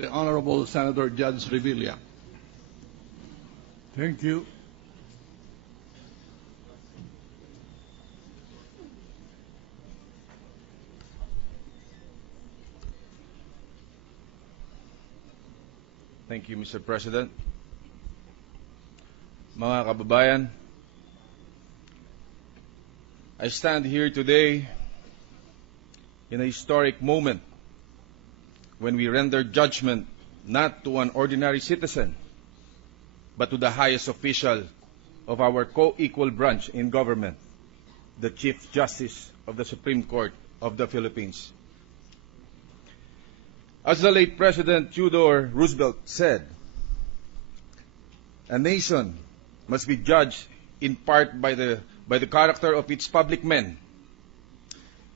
the Honorable Senator Judge Revilla. Thank you. Thank you, Mr. President. Mga kababayan, I stand here today in a historic moment when we render judgment not to an ordinary citizen, but to the highest official of our co-equal branch in government, the Chief Justice of the Supreme Court of the Philippines. As the late President Theodore Roosevelt said, a nation must be judged in part by the character of its public men,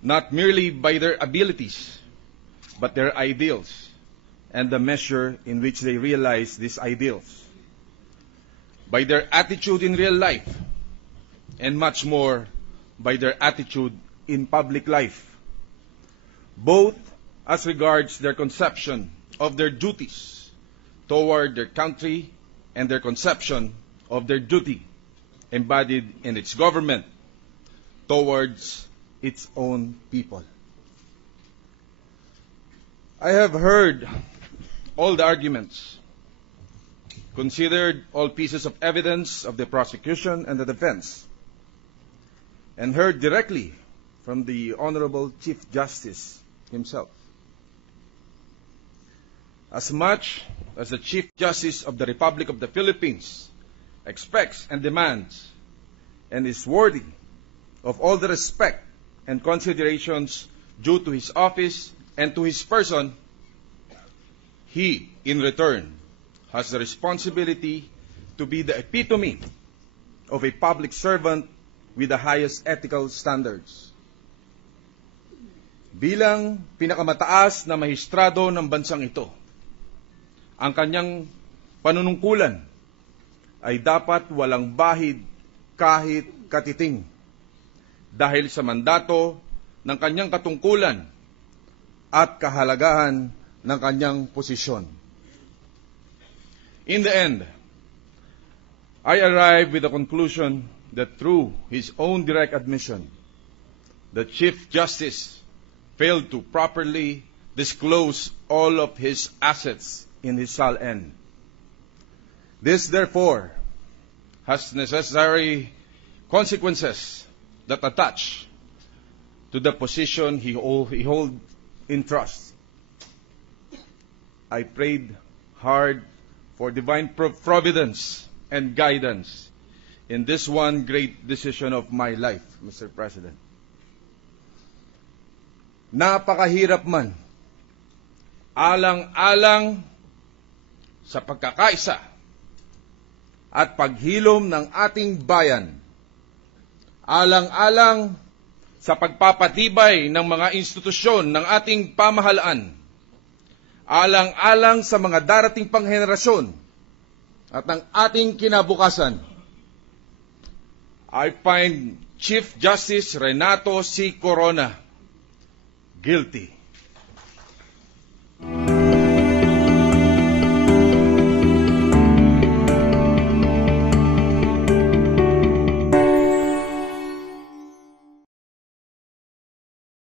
not merely by their abilities, but their ideals and the measure in which they realize these ideals, by their attitude in real life, and much more by their attitude in public life, both as regards their conception of their duties toward their country and their conception of their duty embodied in its government towards its own people. I have heard all the arguments, considered all pieces of evidence of the prosecution and the defense, and heard directly from the Honorable Chief Justice himself. As much as the Chief Justice of the Republic of the Philippines expects and demands and is worthy of all the respect and considerations due to his office and to his person, he, in return, has the responsibility to be the epitome of a public servant with the highest ethical standards. Bilang pinakamataas na mahistrado ng bansang ito, ang kanyang panunungkulan ay dapat walang bahid kahit katiting dahil sa mandato ng kanyang katungkulan at kahalagahan ng kanyang posisyon. In the end, I arrive with the conclusion that through his own direct admission, the Chief Justice failed to properly disclose all of his assets in his SAL-N. This, therefore, has necessary consequences that attach to the position he holds in trust. I prayed hard for divine providence and guidance in this one great decision of my life, Mr. President. Napakahirap man, alang-alang sa pagkakaisa at paghilom ng ating bayan, alang-alang sa pagpapatibay ng mga institusyon ng ating pamahalaan, alang-alang sa mga darating pang henerasyon at ang ating kinabukasan, I find Chief Justice Renato C. Corona guilty